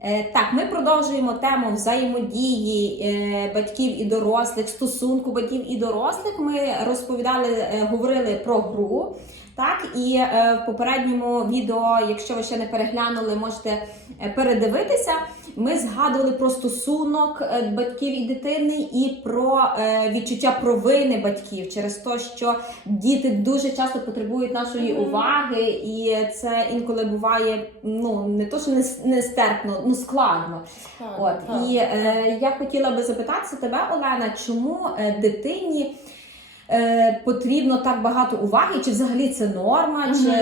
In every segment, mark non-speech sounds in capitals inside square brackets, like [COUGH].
Е, Так, ми продовжуємо тему взаємодії е, батьків і дорослих, стосунку батьків і дорослих. Ми розповідали, е, говорили про гру. Так, і е, в попередньому відео, якщо ви ще не переглянули, можете е, передивитися. Ми згадували про стосунок е, батьків і дитини і про е, відчуття провини батьків через те, що діти дуже часто потребують нашої уваги, і це інколи буває ну не то, що нестерпно, ну складно. От і е, я хотіла би запитатися тебе, Олена, чому дитині е, потрібно так багато уваги? Чи взагалі це норма, чи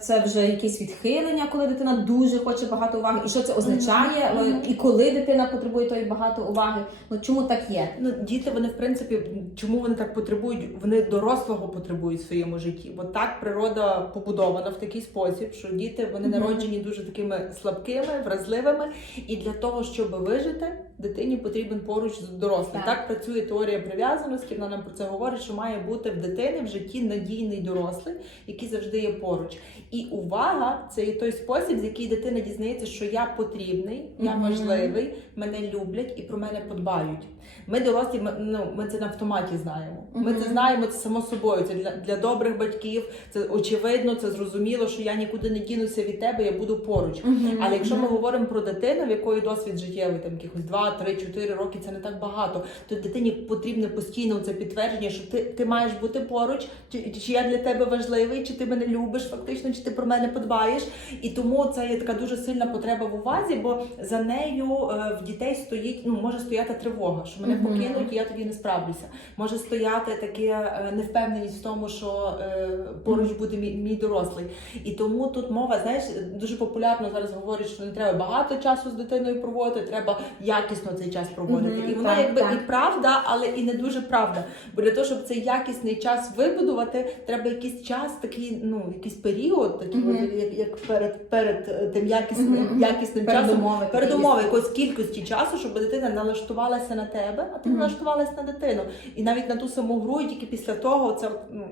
це вже якесь відхилення, коли дитина дуже хоче багато уваги? І що це означає? Е, І коли дитина потребує тої багато уваги? Ну чому так є? Ну, діти, вони в принципі, чому вони так потребують? Вони дорослого потребують в своєму житті. Бо так природа побудована в такий спосіб, що діти вони народжені дуже такими слабкими, вразливими. І для того, щоб вижити, дитині потрібен поруч з дорослим. Так. Так, працює теорія прив'язаності. Вона нам про це говорить, що має бути в дитини в житті надійний дорослий, який завжди є поруч. І увага це є той спосіб, з який дитина дізнається, що я потрібний, я важливий, мене люблять і про мене подбають. Ми дорослі, ми, ну, ми це на автоматі знаємо. Ми це знаємо це само собою. Це для, для добрих батьків, це очевидно, це зрозуміло, що я нікуди не дінуся від тебе, я буду поруч. Але якщо ми говоримо про дитину, в якої досвід життєвий, там якихось 2, 3, 4 роки, це не так багато, то дитині потрібне постійно це підтвердження, що ти, ти маєш бути поруч, чи, чи я для тебе важливий, чи ти мене любиш фактично, чи ти про мене подбаєш. І тому це є така дуже сильна потреба в увазі, бо за нею е, в дітей стоїть, ну може стояти тривога, що мене покинуть, і я тоді не справлюся. Може стояти таке е, невпевненість в тому, що е, поруч буде мій, мій дорослий. І тому тут мова, знаєш, дуже популярно зараз говорять, що не треба багато часу з дитиною проводити, треба якісно цей час проводити. Мгм, і воно так, якби так. і правда, але і не дуже правда. Бо для того, щоб цей якісний час вибудувати, треба якийсь час, такий, ну якийсь період, такий, Мгм. от, як, як перед, перед е, тим якісним, Мгм. якісним часом. Передумови. Передумови якоїсь кількості часу, щоб дитина налаштувалася на тебе, а ти Мгм. налаштувалася на дитину. І навіть на ту саму гру, і тільки після того це ну,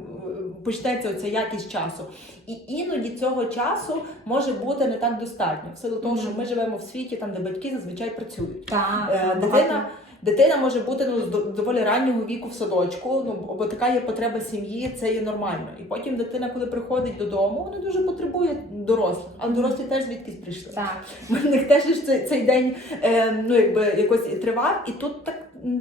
почнеться оця якість часу. І іноді цього часу може бути не так достатньо. В силу того, що ми живемо в світі, там де батьки зазвичай працюють. Так, Е, багато. Дитина, дитина може бути ну, з доволі раннього віку в садочку, ну бо така є потреба сім'ї, це є нормально. І потім дитина, коли приходить додому, вона дуже потребує дорослих. А дорослі теж звідкись прийшли. Так. [LAUGHS] В них теж цей, цей день е, ну, якби якось тривав, і тут так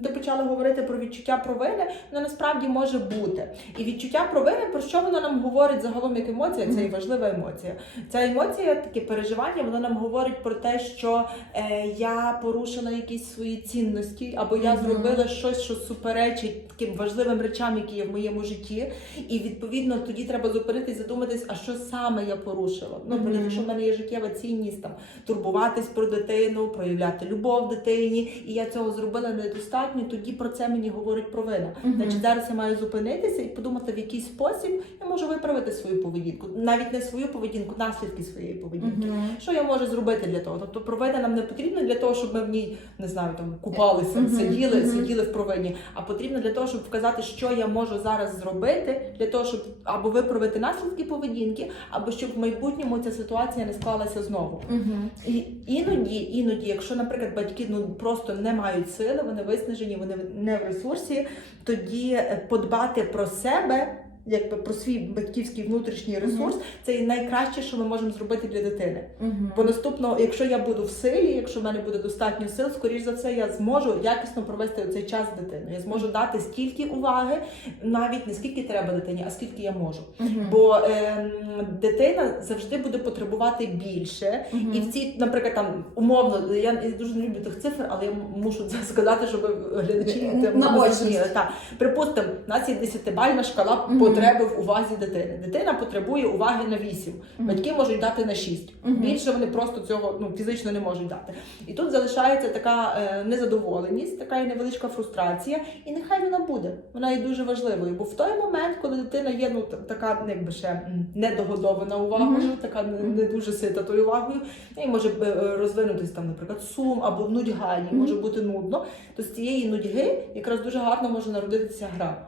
ти почала говорити про відчуття провини, воно насправді може бути. І відчуття провини, про що воно нам говорить загалом як емоція, це і важлива емоція. Ця емоція, таке переживання, воно нам говорить про те, що е, я порушила якісь свої цінності, або я зробила щось, що суперечить таким важливим речам, які є в моєму житті. І відповідно тоді треба зупинитись, задуматись, а що саме я порушила. Ну, Мгм. якщо в мене є життєва цінність там турбуватись про дитину, проявляти любов дитині, і я цього зробила недостатньо, тоді про це мені говорить провина. Значить, зараз я маю зупинитися і подумати, в який спосіб я можу виправити свою поведінку, навіть не свою поведінку, наслідки своєї поведінки. Що я можу зробити для того? Тобто провина нам не потрібна для того, щоб ми в ній не знаю, там купалися, Мгм, сиділи, мгм. сиділи в провині. А потрібно для того, щоб вказати, що я можу зараз зробити, для того, щоб або виправити наслідки поведінки, або щоб в майбутньому ця ситуація не склалася знову. Мгм. І іноді, іноді, якщо, наприклад, батьки ну просто не мають сили, вони виснажені, вони не в ресурсі, тоді е, подбати про себе. Якби про свій батьківський внутрішній ресурс, це і найкраще, що ми можемо зробити для дитини. Мгм. Бо наступно, якщо я буду в силі, якщо в мене буде достатньо сил, скоріш за все, я зможу якісно провести цей час з дитиною. Я зможу дати стільки уваги, навіть не скільки треба дитині, а скільки я можу. Мгм. Бо ем, дитина завжди буде потребувати більше. Мгм. І в ці, наприклад, там умовно, я дуже не люблю тих цифр, але я мушу це сказати, щоб глядачі наочність. Припустимо, у нас є десятибальна шкала Мгм. Потреби в увазі дитини. Дитина потребує уваги на 8. Мгм. Батьки можуть дати на 6. Мгм. Більше вони просто цього ну, фізично не можуть дати. І тут залишається така е, незадоволеність, така і невеличка фрустрація, і нехай вона буде. Вона є дуже важливою. Бо в той момент, коли дитина є ну, така ну, якби ще недогодована увагою, така не, не дуже сита тою увагою, і може е, е, розвинутись там, наприклад, сум або нудьга, їй може бути нудно. То з цієї нудьги якраз дуже гарно може народитися гра.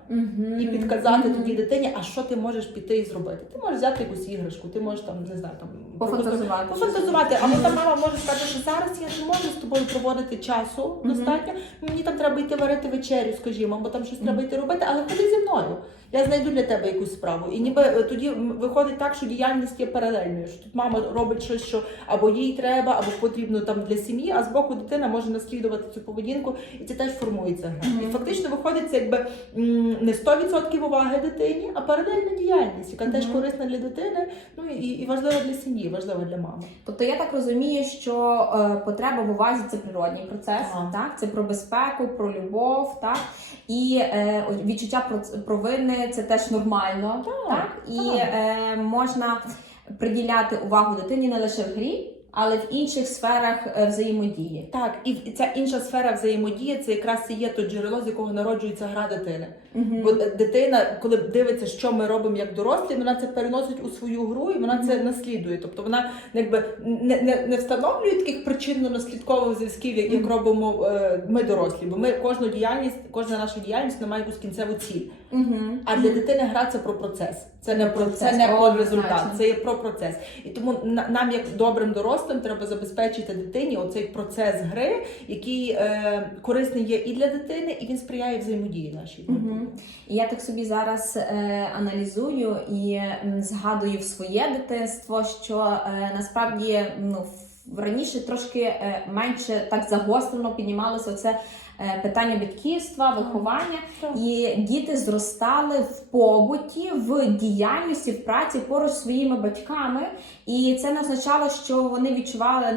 І підказати тоді дитині, а що ти можеш піти і зробити. Ти можеш взяти якусь іграшку, ти можеш там, не знаю, там Пофантазувати. Пофантазувати. Або та мама може сказати, що зараз я не можу з тобою проводити часу достатньо. Мені там треба йти варити вечерю, скажімо, або там щось треба йти робити, але ходи зі мною. Я знайду для тебе якусь справу. І ніби е, тоді виходить так, що діяльність є паралельною. Що тут мама робить щось, що або їй треба, або потрібно там для сім'ї, а з боку дитина може наслідувати цю поведінку, і це теж формується гра. І фактично виходить це якби не 100% уваги дитині, а паралельна діяльність, яка теж корисна для дитини, ну і, і важлива для сім'ї, важлива для мами. Тобто я так розумію, що е, потреба в увазі це природній процес, Ага. так це про безпеку, про любов, так і е, відчуття про провини це теж нормально, Так, так, і так. е, можна приділяти увагу дитині не лише в грі, але в інших сферах е, взаємодії. Так, і ця інша сфера взаємодії це якраз і є то джерело, з якого народжується гра дитини. Мгм. Бо е, дитина, коли дивиться, що ми робимо як дорослі, вона це переносить у свою гру і вона це наслідує. Тобто вона якби не, не, не встановлює таких причинно-наслідкових зв'язків, як, як робимо е, ми дорослі. Бо ми кожну діяльність, кожна наша діяльність вона має якусь кінцеву ціль. Мгм. А для дитини гра це про процес. Це не про це не про результат, це є про процес. І тому на- нам, як добрим дорослим, треба забезпечити дитині оцей процес гри, який е, корисний є і для дитини, і він сприяє взаємодії нашій. Мгм. І я так собі зараз е, аналізую і згадую в своє дитинство, що е, насправді ну, раніше трошки е, менше так загострено піднімалося це е, питання батьківства, виховання. І діти зростали в побуті, в діяльності, в праці поруч зі своїми батьками. І це не означало, що вони відчували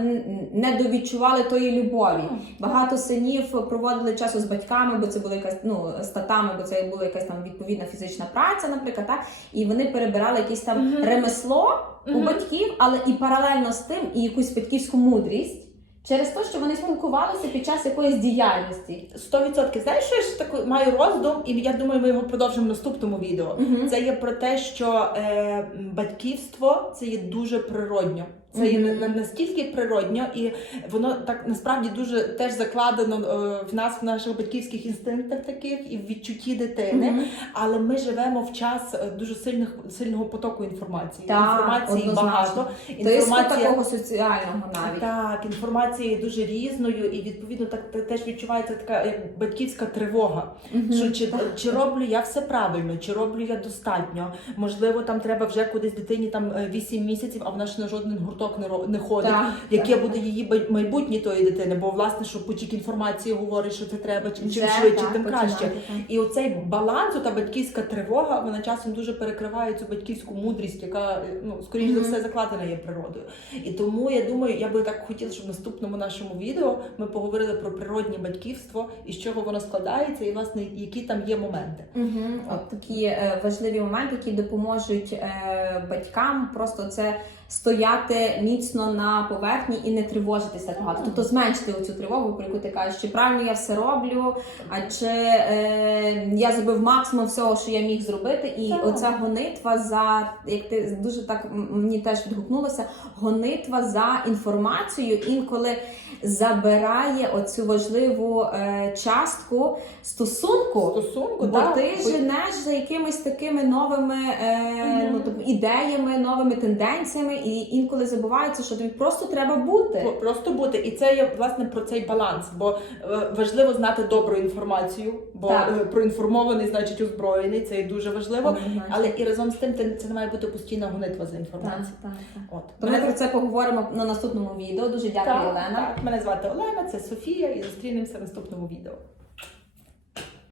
не довідчували тої любові. Багато синів проводили часу з батьками, бо це була якась ну з татами, бо це була якась там відповідна фізична праця, наприклад, так і вони перебирали якесь там ремесло у Мгм. батьків, але і паралельно з тим і якусь батьківську мудрість через те, що вони спілкувалися під час якоїсь діяльності. Сто відсотків. Знаєш, що я ж таку маю роздум, і я думаю, ми його продовжимо в наступному відео. Це є про те, що е, батьківство це є дуже природньо. Це є настільки природньо, і воно так насправді дуже теж закладено е, в нас, в наших батьківських інстинктах таких і в відчутті дитини. Мгм. Але ми живемо в час е, дуже сильних сильного потоку інформації. Так, інформації однозначно. багато. Тиску такого соціального навіть. Так, інформація є дуже різною, і відповідно так теж відчувається така як батьківська тривога. Мгм. Що чи, чи роблю я все правильно, чи роблю я достатньо? Можливо, там треба вже кудись дитині там е, 8 місяців, а вона ж на жоден гурток не ро- не ходить. Так, Яке так. буде її майбутнє тої дитини? Бо власне, що потік інформації говорить, що це треба, чим, чим швидше, так, тим краще. І оцей баланс, та батьківська тривога, вона часом дуже перекриває цю батьківську мудрість, яка ну скоріш за все закладена є природою. І тому я думаю, я би так хотіла, щоб в наступному нашому відео ми поговорили про природнє батьківство і з чого воно складається, і власне які там є моменти. Угу. От такі е, важливі моменти, які допоможуть е, батькам просто це стояти міцно на поверхні і не тривожитись так багато. Тобто зменшити оцю тривогу, про яку ти кажеш, чи правильно я все роблю, а чи е, я зробив максимум всього, що я міг зробити. І Так. оця гонитва за як ти дуже так мені теж відгукнулося, гонитва за інформацією інколи забирає оцю важливу е, частку стосунку. Стосунку, Бо так, ти женеш за якимись такими новими е, Мгм. ну, тобто, ідеями, новими тенденціями, і інколи забувається, що тобі просто треба бути. Просто бути, і це є власне про цей баланс, бо е, важливо знати добру інформацію, бо Так. е, проінформований значить озброєний, це дуже важливо. Однозначно. Але і разом з тим це, не має бути постійна гонитва за так, інформацією. так, так. От ми Мене- про це поговоримо на наступному відео. Дуже дякую, так, Олена. так, мене звати Олена, це Софія, і зустрінемося в наступному відео.